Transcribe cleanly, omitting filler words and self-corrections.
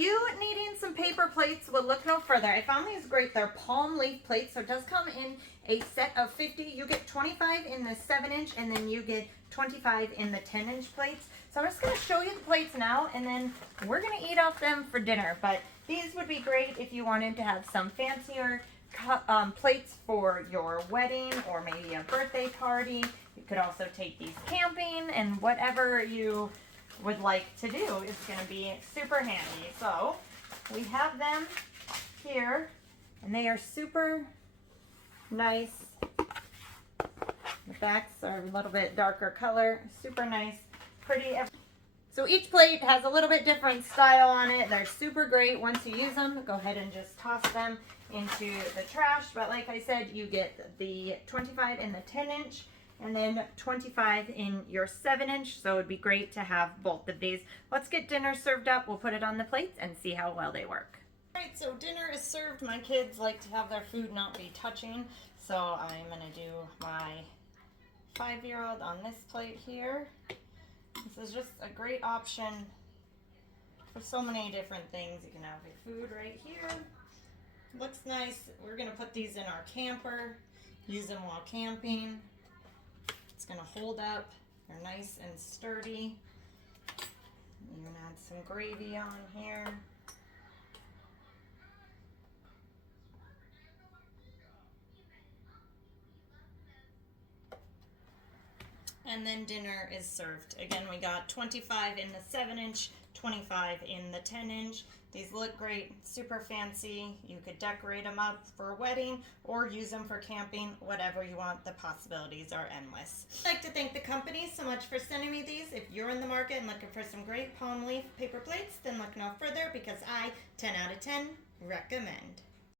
you needing some paper plates, well, look no further. I found these great. They're palm leaf plates, so it does come in a set of 50. You get 25 in the 7-inch, and then you get 25 in the 10-inch plates. So I'm just going to show you the plates now, and then we're going to eat off them for dinner. But these would be great if you wanted to have some fancier plates for your wedding or maybe a birthday party. You could also take these camping, and whatever you would like to do is going to be super handy. So we have them here, and they are super nice. The backs are a little bit darker color, super nice, pretty. So each plate has a little bit different style on it. They're super great. Once you use them, go ahead and just toss them into the trash. But like I said, you get the 25 in the 10-inch and then 25 in your 7-inch. So it would be great to have both of these. Let's get dinner served up. We'll put it on the plates and see how well they work. All right, so dinner is served. My kids like to have their food not be touching. So I'm gonna do my 5-year-old on this plate here. This is just a great option for so many different things. You can have your food right here. Looks nice. We're gonna put these in our camper, use them while camping. It's gonna hold up. They're nice and sturdy. I'm gonna add some gravy on here. And then dinner is served. Again, we got 25 in the 7-inch, 25 in the 10-inch. These look great, super fancy. You could decorate them up for a wedding or use them for camping, whatever you want. The possibilities are endless. I'd like to thank the company so much for sending me these. If you're in the market and looking for some great palm leaf paper plates, then look no further because I, 10 out of 10, recommend.